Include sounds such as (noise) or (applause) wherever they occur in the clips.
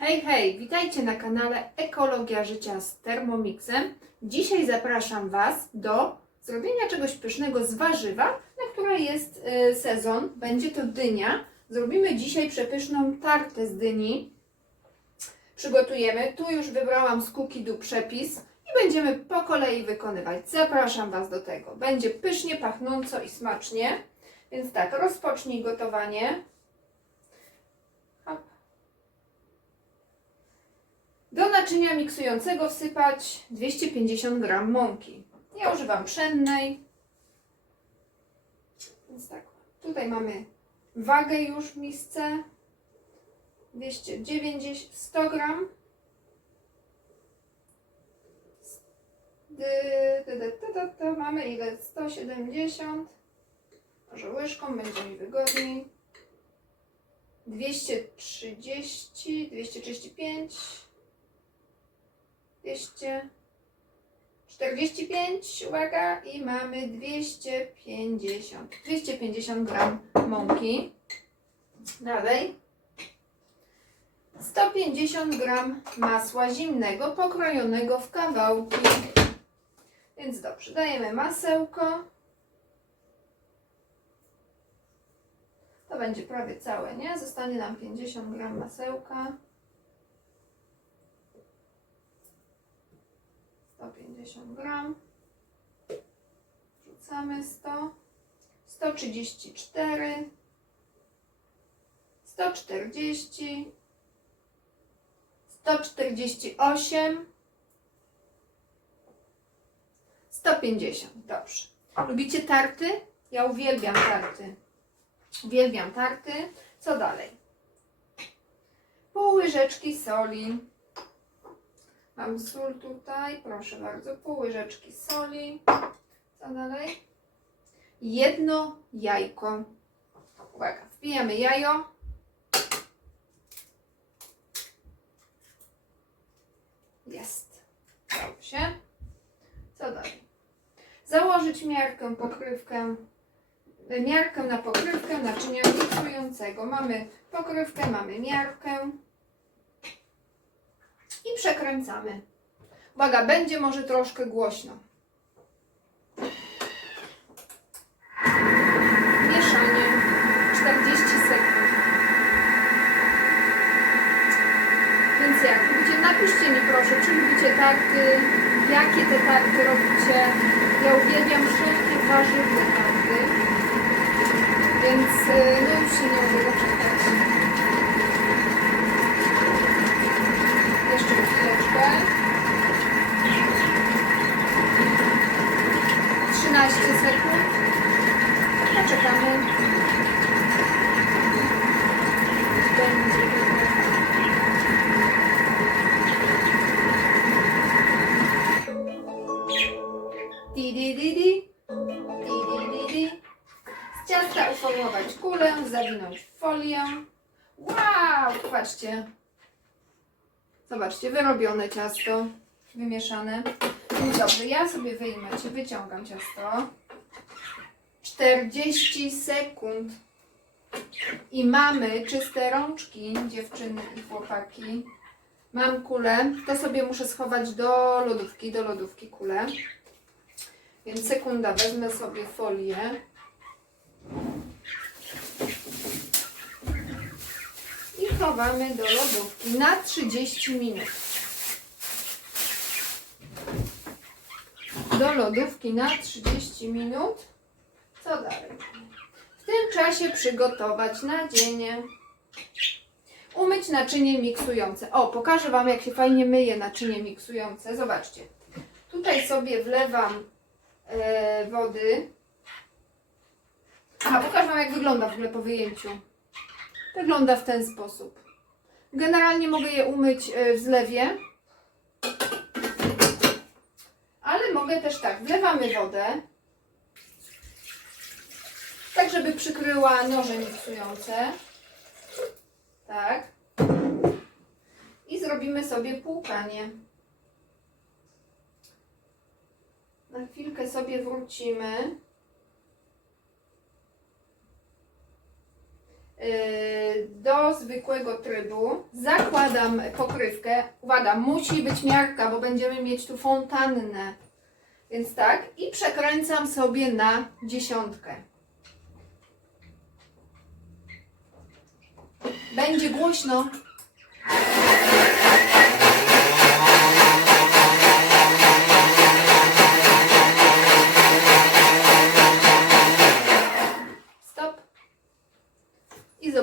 Hej, hej, witajcie na kanale Ekologia Życia z Thermomixem. Dzisiaj zapraszam Was do zrobienia czegoś pysznego z warzywa, na które jest y, sezon. Będzie to dynia. Zrobimy dzisiaj przepyszną tartę z dyni. Przygotujemy. Tu już wybrałam z Cookidu przepis i będziemy po kolei wykonywać. Zapraszam Was do tego. Będzie pysznie, pachnąco i smacznie. Więc tak, rozpocznij gotowanie. Do naczynia miksującego wsypać 250 g mąki. Ja używam pszennej. Więc tak, tutaj mamy wagę już w misce. 290, 100 g. To mamy ile? 170. Może łyżką będzie mi wygodniej. 230, 235, 245, uwaga, i mamy 250, 250 gram mąki. Dalej. 150 gram masła zimnego, pokrojonego w kawałki. Więc dobrze, dajemy masełko. To będzie prawie całe, nie? Zostanie nam 50 gram masełka. 150 gram. Wrzucamy 100. 134. 140. 148. 150. Dobrze. Lubicie tarty? Ja uwielbiam tarty. Uwielbiam tarty. Co dalej? Pół łyżeczki soli. Mam sól tutaj, proszę bardzo. Pół łyżeczki soli. Co dalej? Jedno jajko. Uwaga, wbijamy jajo. Jest. Dobrze. Co dalej? Założyć miarkę, pokrywkę miarkę na pokrywkę naczynia miksującego. Mamy pokrywkę, mamy miarkę przekręcamy. Uwaga, będzie może troszkę głośno. Mieszanie 40 sekund. Więc jak lubicie, napiszcie mi proszę, czy lubicie tarty, jakie te tarty robicie. Ja uwielbiam wszelkie warzywne tarty. Więc y, no już się nie mogę doczekać. Zobaczcie, wyrobione ciasto, wymieszane. Więc dobrze, ja sobie wyjmę, czy wyciągam ciasto. 40 sekund. I mamy czyste rączki, dziewczyny i chłopaki. Mam kulę, to sobie muszę schować do lodówki, do lodówki kulę. Więc sekunda, wezmę sobie folię. Chowamy do lodówki na 30 minut. Do lodówki na 30 minut. Co dalej? W tym czasie przygotować nadzienie. Umyć naczynie miksujące. O, pokażę Wam, jak się fajnie myje naczynie miksujące. Zobaczcie. Tutaj sobie wlewam e, wody. A, pokażę Wam, jak wygląda w ogóle po wyjęciu. Wygląda w ten sposób. Generalnie mogę je umyć e, w zlewie. Ale mogę też tak, wlewamy wodę. Tak, żeby przykryła noże miksujące. Tak. I zrobimy sobie płukanie. Na chwilkę sobie wrócimy. Do zwykłego trybu. Zakładam pokrywkę. Uwaga, musi być miarka, bo będziemy mieć tu fontannę. Więc tak, i przekręcam sobie na dziesiątkę. Będzie głośno.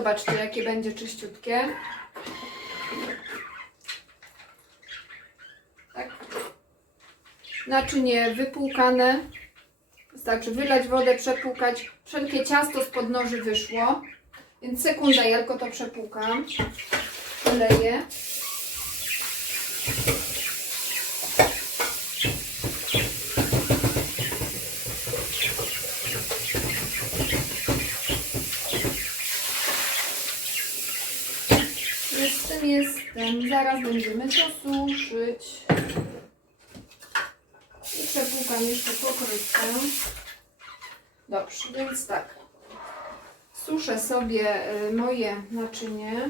Zobaczcie, jakie będzie czyściutkie. Tak. Naczynie wypłukane. Wystarczy wylać wodę, przepłukać. Wszelkie ciasto z podnoży wyszło. Więc sekunda, ja tylko to przepłukam. Leję. Już z jestem. Zaraz będziemy to suszyć. I przepłukam jeszcze pokrywkę. Dobrze, więc tak. Suszę sobie y, moje naczynie,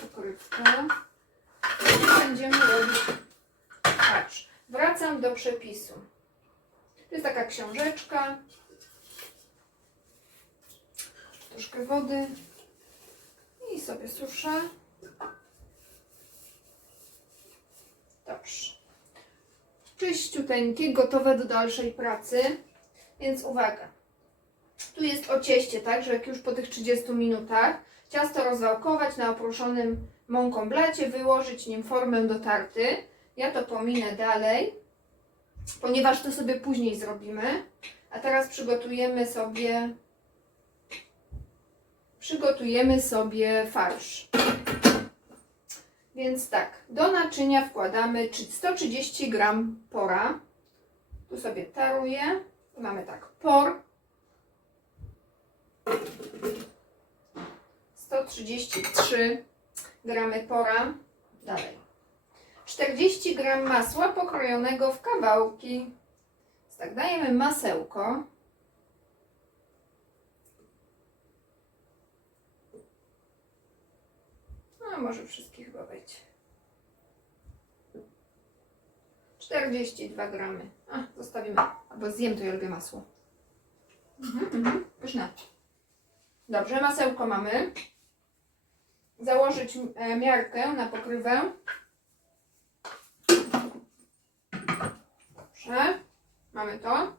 pokrywkę. I będziemy robić. Patrz, wracam do przepisu. To jest taka książeczka. Troszkę wody. I sobie suszę. Dobrze. Czyściuteńkie, gotowe do dalszej pracy. Więc uwaga. Tu jest o cieście, tak, że jak już po tych 30 minutach ciasto rozwałkować na opruszonym mąką blacie, wyłożyć nim formę do tarty. Ja to pominę dalej, ponieważ to sobie później zrobimy. A teraz przygotujemy sobie przygotujemy sobie farsz. Więc tak, do naczynia wkładamy 130 gram pora. Tu sobie taruję. Mamy tak, por 133 gramy pora. Dalej. 40 gram masła pokrojonego w kawałki. Tak, dajemy masełko. No, może wszystkie chyba wejdzie. 42 gramy. A, zostawimy. Albo zjem to ja lubię masło. Mhm, mhm. Pyszne. Dobrze, masełko mamy. Założyć e, miarkę na pokrywę. Dobrze, mamy to.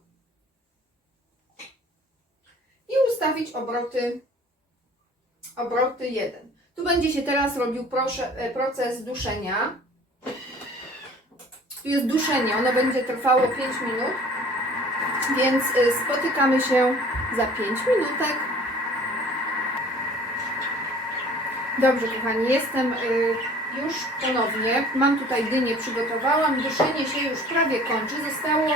I ustawić obroty, obroty 1. Tu będzie się teraz robił prosze, e, proces duszenia. Tu jest duszenie, ono będzie trwało 5 minut. Więc e, spotykamy się za 5 minutek. Dobrze, kochani, jestem y, już ponownie. Mam tutaj dynię, przygotowałam. Duszenie się już prawie kończy. Zostało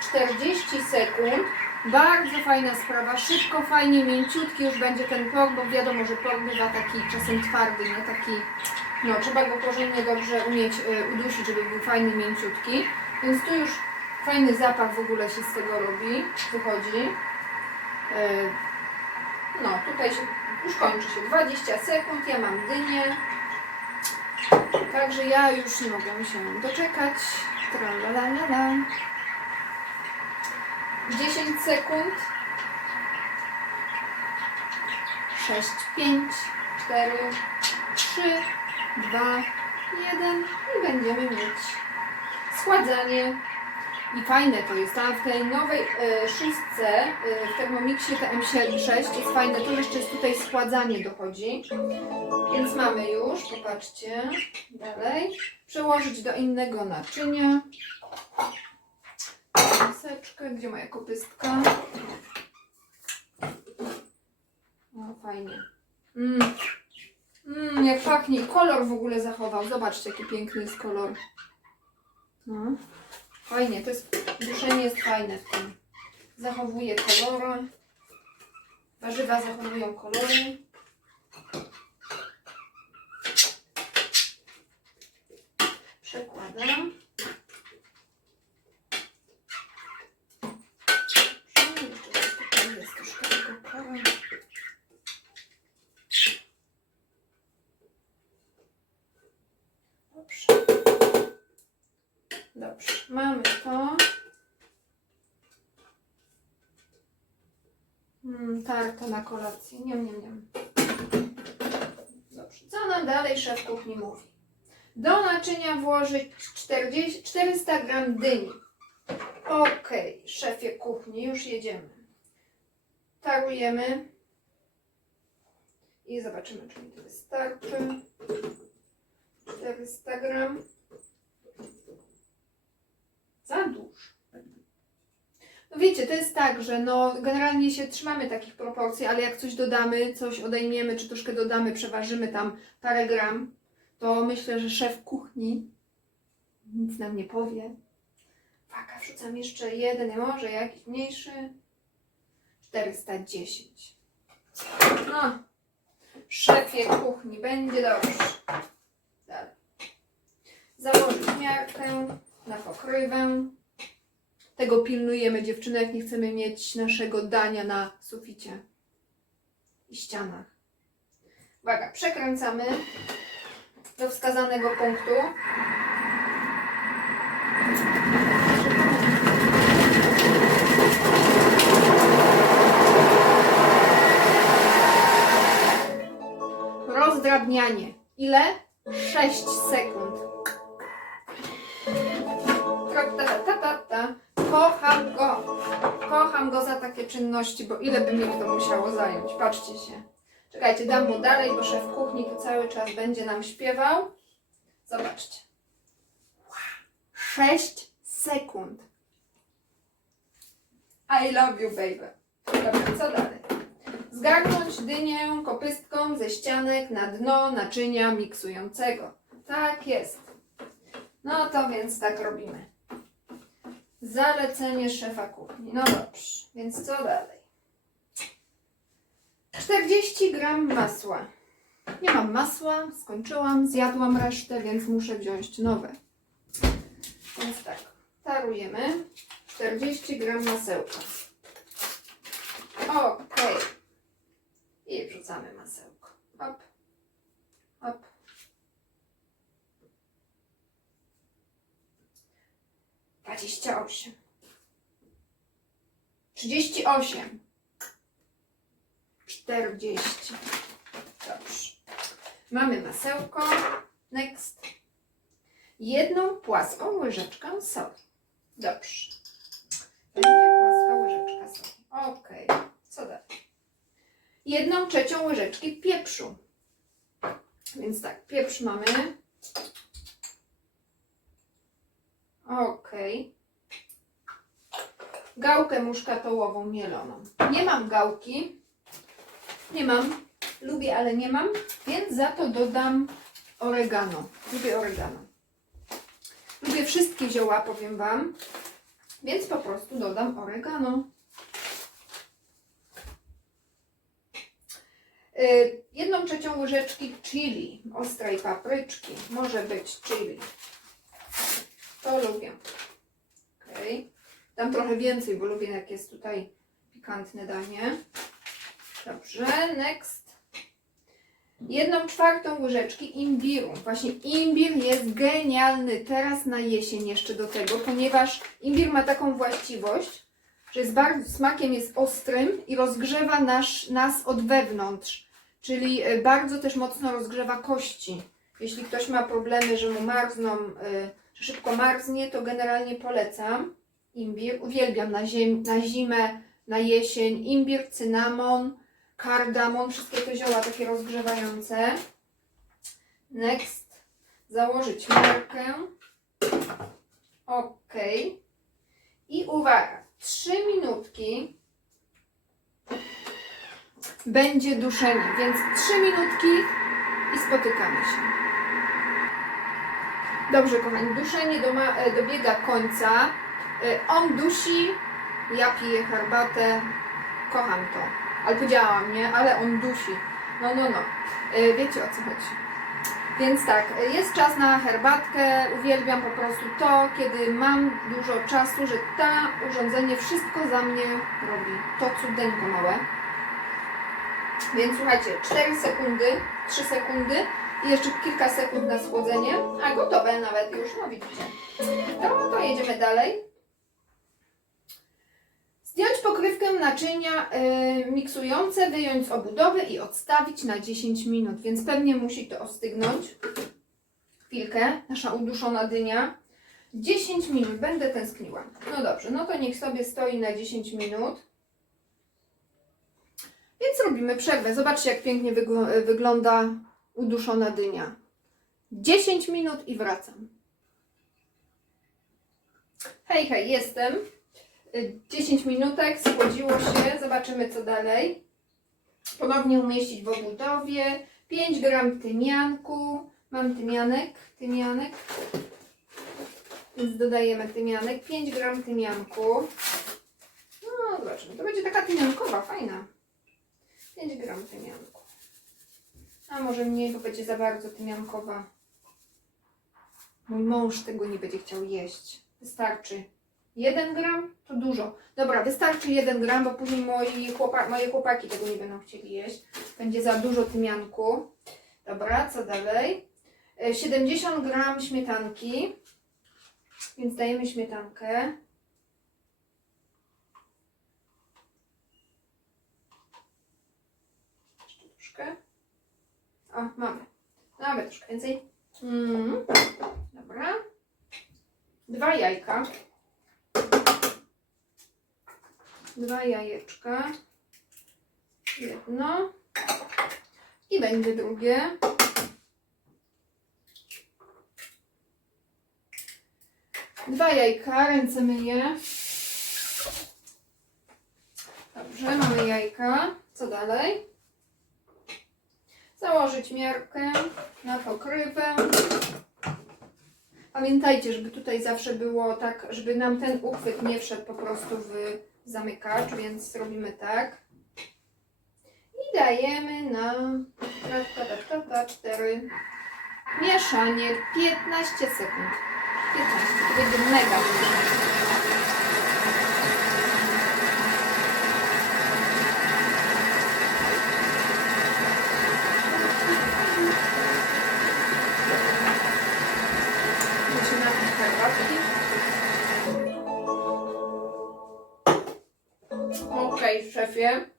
40 sekund. Bardzo fajna sprawa, szybko, fajnie, mięciutki już będzie ten pork, bo wiadomo, że pork bywa taki czasem twardy, nie taki, no trzeba go porządnie dobrze umieć y, udusić, żeby był fajny, mięciutki. Więc tu już fajny zapach w ogóle się z tego robi, wychodzi. Y, no, tutaj się już kończy się 20 sekund, ja mam dynię. Także ja już nie mogę się doczekać. Tralalala. 10 sekund. 6, 5, 4, 3, 2, 1 i będziemy mieć schładzanie. I fajne to jest, tam w tej nowej e, szóstce, e, w Thermomixie TM6 jest fajne, to jeszcze jest tutaj schładzanie dochodzi. Więc mamy już, popatrzcie, dalej. Przełożyć do innego naczynia. Miseczkę, gdzie moja kopystka? O, fajnie. Mmm, mm, jak pachnie. Kolor w ogóle zachował. Zobaczcie, jaki piękny jest kolor. No. Fajnie, to jest, duszenie jest fajne w tym. Zachowuje kolory. Warzywa zachowują kolory. Przekładam. Jeszcze coś tutaj jest troszkę tego kola. Dobrze. Dobrze, mamy to. Tarta na kolację. Nie, nie, nie. Dobrze. Co nam dalej szef kuchni mówi? Do naczynia włożyć 40, 400 gram dyni. Okej, szefie kuchni, już jedziemy. Tarujemy. I zobaczymy, czy mi to wystarczy. 400 gram. Za dużo. Wiecie, to jest tak, że no generalnie się trzymamy takich proporcji, ale jak coś dodamy, coś odejmiemy, czy troszkę dodamy, przeważymy tam parę gram, to myślę, że szef kuchni nic nam nie powie. Uwaga, wrzucam jeszcze jeden, może jakiś mniejszy. 410. No, szefie kuchni, będzie dobrze. Dalej. Założyć miarkę na pokrywę. Tego pilnujemy dziewczyny, jak nie chcemy mieć naszego dania na suficie i ścianach. Uwaga, przekręcamy do wskazanego punktu. Rozdrabnianie. Ile? 6 sekund. Kocham go. Kocham go za takie czynności, bo ile by mnie to musiało zająć. Patrzcie się. Czekajcie, dam mu dalej, bo szef kuchni tu cały czas będzie nam śpiewał. Zobaczcie. 6 sekund. I love you, baby. Dobra, co dalej? Zgarnąć dynię kopystką ze ścianek na dno naczynia miksującego. Tak jest. No to więc tak robimy. Zalecenie szefa kuchni. No dobrze, więc co dalej? 40 gram masła. Nie mam masła, skończyłam, zjadłam resztę, więc muszę wziąć nowe. Więc tak, tarujemy 40 gram masełka. Okej. I wrzucamy masełko. Hop. Dwadzieścia osiem. Trzydzieści osiem. Czterdzieści. Dobrze. Mamy masełko. Next. Jedną płaską łyżeczkę soli. Dobrze. Będzie płaska łyżeczka soli. Okej. Co dalej? Jedną trzecią łyżeczki pieprzu. Więc tak, pieprz mamy. Okej. Gałkę muszkatołową mieloną. Nie mam gałki. Nie mam. Lubię, ale nie mam. Więc za to dodam oregano. Lubię oregano. Lubię wszystkie zioła, powiem Wam. Więc po prostu dodam oregano. Y, Jedną trzecią łyżeczki chili, ostrej papryczki. Może być chili. To lubię. Okay. Dam trochę więcej, bo lubię jak jest tutaj pikantne danie. Dobrze, next. Jedną czwartą łyżeczki imbiru. Właśnie imbir jest genialny teraz na jesień jeszcze do tego, ponieważ imbir ma taką właściwość, że jest bardzo, smakiem jest ostrym i rozgrzewa nasz, nas od wewnątrz. Czyli e, bardzo też mocno rozgrzewa kości. Jeśli ktoś ma problemy, że mu marzną, e, szybko marznie, to generalnie polecam imbir. Uwielbiam na, na zimę, na jesień. Imbir, cynamon, kardamon, wszystkie te zioła takie rozgrzewające. Next. Założyć markę. Ok. I uwaga, 3 minutki będzie duszenie, więc 3 minutki i spotykamy się. Dobrze, kochani, duszenie e, dobiega końca. E, On dusi, ja piję herbatę, kocham to. Ale powiedziałam, nie? Ale on dusi. No, no, no. E, Wiecie o co chodzi. Więc tak, jest czas na herbatkę. Uwielbiam po prostu to, kiedy mam dużo czasu, że to urządzenie wszystko za mnie robi. To cudeńko małe. Więc słuchajcie, 4 sekundy, 3 sekundy jeszcze kilka sekund na schłodzenie. A gotowe nawet już, no widzicie. No to jedziemy dalej. Zdjąć pokrywkę naczynia y, miksujące, wyjąć z obudowy i odstawić na 10 minut, więc pewnie musi to ostygnąć. Chwilkę, nasza uduszona dynia. 10 minut, będę tęskniła. No dobrze, no to niech sobie stoi na 10 minut. Więc robimy przerwę. Zobaczcie, jak pięknie wygl- wygląda uduszona dynia. 10 minut i wracam. Hej, hej, jestem. Y, 10 minutek, schłodziło się, zobaczymy co dalej. Ponownie umieścić w obudowie. 5 gram tymianku. Mam tymianek, tymianek. Więc dodajemy tymianek. 5 gram tymianku. No, zobaczymy. To będzie taka tymiankowa, fajna. 5 gram tymianku. A może mniej, bo będzie za bardzo tymiankowa. Mój mąż tego nie będzie chciał jeść. Wystarczy. 1 gram to dużo. Dobra, wystarczy 1 gram, bo później moi chłopa moje chłopaki tego nie będą chcieli jeść. Będzie za dużo tymianku. Dobra, co dalej? E, 70 gram śmietanki. Więc dajemy śmietankę. Jeszcze troszkę. O, mamy. Mamy troszkę więcej. Mm. Dobra. Dwa jajka. Dwa jajeczka. Jedno. I będzie drugie. Dwa jajka, ręce myję. Dobrze, mamy jajka. Co dalej? Założyć miarkę na pokrywę. Pamiętajcie, żeby tutaj zawsze było tak, żeby nam ten uchwyt nie wszedł po prostu w zamykacz, więc robimy tak. I dajemy na ta, ta, ta, ta, ta, 4 mieszanie 15 sekund. 15, to będzie mega mieszanie. Szefie.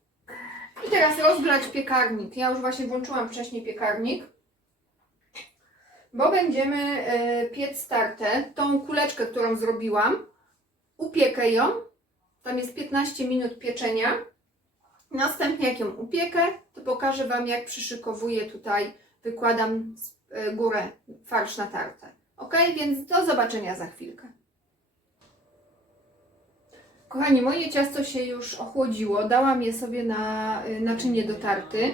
I teraz rozgrać piekarnik. Ja już właśnie włączyłam wcześniej piekarnik. Bo będziemy e, piec tartę. Tą kuleczkę, którą zrobiłam, upiekę ją. Tam jest 15 minut pieczenia. Następnie jak ją upiekę, to pokażę Wam jak przyszykowuję tutaj, wykładam e, górę farsz na tartę. Ok, więc do zobaczenia za chwilkę. Kochani, moje ciasto się już ochłodziło. Dałam je sobie na y, naczynie do tarty.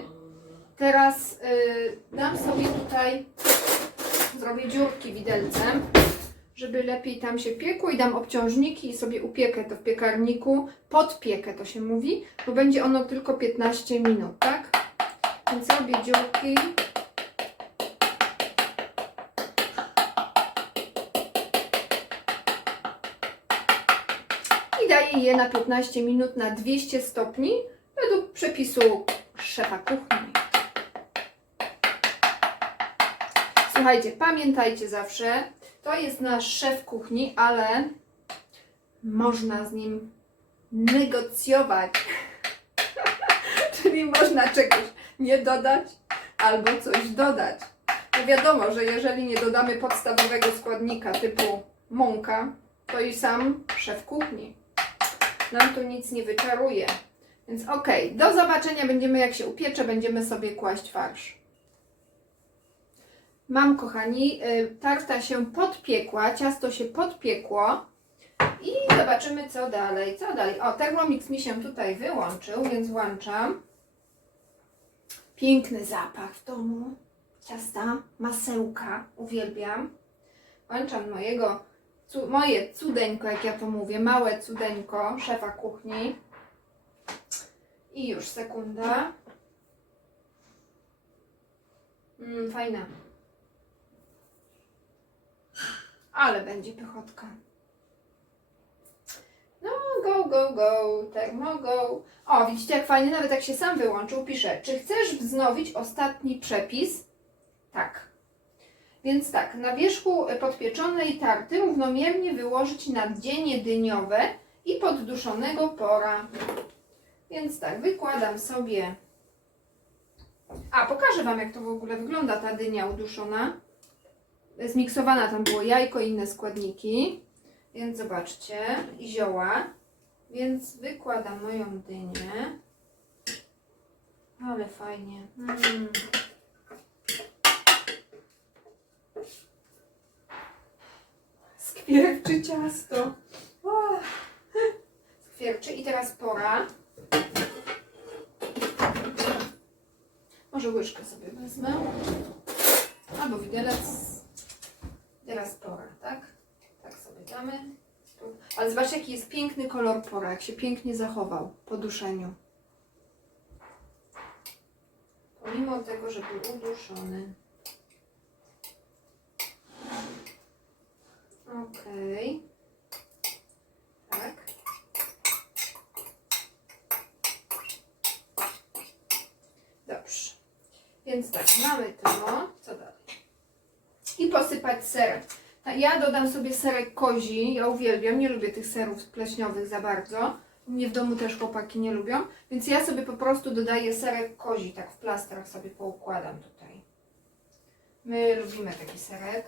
Teraz y, dam sobie tutaj, zrobię dziurki widelcem, żeby lepiej tam się piekło i dam obciążniki i sobie upiekę to w piekarniku. Podpiekę to się mówi, bo będzie ono tylko 15 minut, tak? Więc robię dziurki. I je na 15 minut na 200 stopni według przepisu szefa kuchni. Słuchajcie, pamiętajcie zawsze, to jest nasz szef kuchni, ale można z nim negocjować. (laughs) Czyli można czegoś nie dodać albo coś dodać. No wiadomo, że jeżeli nie dodamy podstawowego składnika typu mąka, to i sam szef kuchni nam tu nic nie wyczaruje. Więc okej, do zobaczenia będziemy jak się upiecze, będziemy sobie kłaść farsz. Mam, kochani, y, tarta się podpiekła, ciasto się podpiekło i zobaczymy co dalej. Co dalej? O, Thermomix mi się tutaj wyłączył, więc włączam. Piękny zapach w domu. Ciasta, masełka, uwielbiam. Włączam mojego cu- moje cudeńko, jak ja to mówię, małe cudeńko szefa kuchni. I już sekunda. Mm, fajna. Ale będzie pychotka. No, go, go, go, termo, go. O, widzicie jak fajnie, nawet jak się sam wyłączył, pisze, czy chcesz wznowić ostatni przepis? Tak. Więc tak, na wierzchu podpieczonej tarty równomiernie wyłożyć nadzienie dyniowe i podduszonego pora. Więc tak, wykładam sobie. A, pokażę Wam, jak to w ogóle wygląda ta dynia uduszona. Zmiksowana tam było jajko i inne składniki. Więc zobaczcie, i zioła. Więc wykładam moją dynię. Ale fajnie. Mm. Skwierczy ciasto. O. Skwierczy. I teraz pora. Może łyżkę sobie wezmę. Albo widelec. Teraz pora, tak? Tak sobie damy. Ale zobaczcie, jaki jest piękny kolor pora, jak się pięknie zachował po duszeniu. Pomimo tego, że był uduszony. Okej. Tak. Dobrze. Więc tak, mamy to. Co dalej? I posypać serem. Ja dodam sobie serek kozi. Ja uwielbiam, nie lubię tych serów pleśniowych za bardzo. Mnie w domu też chłopaki nie lubią. Więc ja sobie po prostu dodaję serek kozi, tak w plastrach sobie poukładam tutaj. My lubimy taki serek.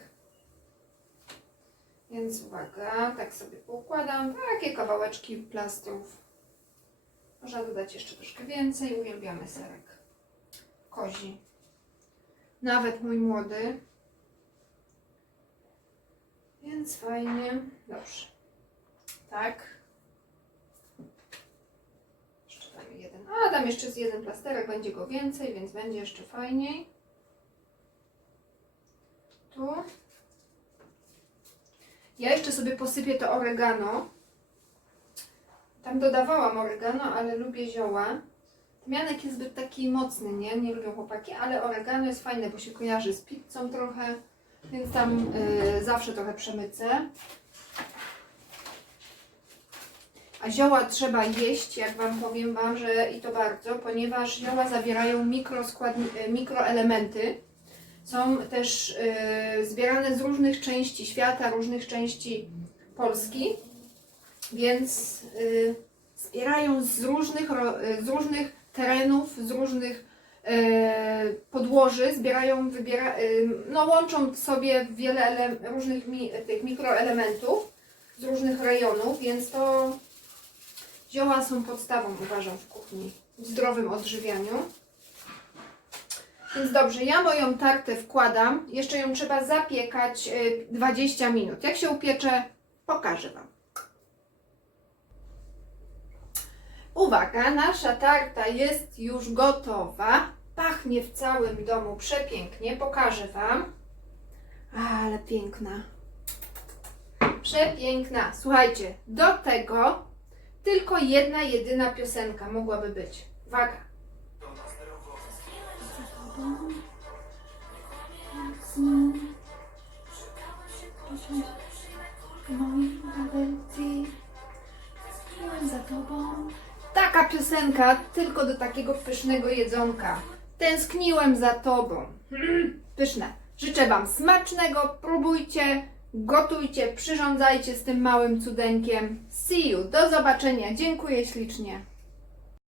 Więc uwaga, tak sobie poukładam. Takie kawałeczki plastrów. Można dodać jeszcze troszkę więcej. Uwielbiamy serek kozi. Nawet mój młody. Więc fajnie. Dobrze. Tak. Jeszcze damy jeden. A, tam jeszcze jest jeden plasterek, będzie go więcej, więc będzie jeszcze fajniej. Tu. Ja jeszcze sobie posypię to oregano. Tam dodawałam oregano, ale lubię zioła. Mianek jest zbyt taki mocny, nie? Nie lubią chłopaki, ale oregano jest fajne, bo się kojarzy z pizzą trochę, więc tam y, zawsze trochę przemycę. A zioła trzeba jeść, jak Wam powiem Wam, że i to bardzo, ponieważ zioła zawierają y, mikroelementy. Są też y, zbierane z różnych części świata, różnych części Polski, więc y, zbierają z różnych, y, z różnych terenów, z różnych podłoży, zbierają, wybiera, y, no łączą sobie wiele ele- różnych mi, tych mikroelementów z różnych rejonów, więc to zioła są podstawą, uważam, w kuchni, w zdrowym odżywianiu. Więc dobrze, ja moją tartę wkładam, jeszcze ją trzeba zapiekać y, 20 minut. Jak się upiecze, pokażę Wam. Uwaga, nasza tarta jest już gotowa. Pachnie w całym domu przepięknie. Pokażę Wam. Ale piękna. Przepiękna. Słuchajcie, do tego tylko jedna, jedyna piosenka mogłaby być. Uwaga. za tobą. Taka piosenka tylko do takiego pysznego jedzonka. Tęskniłem za tobą. Mm, Pyszne. Życzę Wam smacznego, próbujcie, gotujcie, przyrządzajcie z tym małym cudeńkiem. See you, do zobaczenia, dziękuję ślicznie.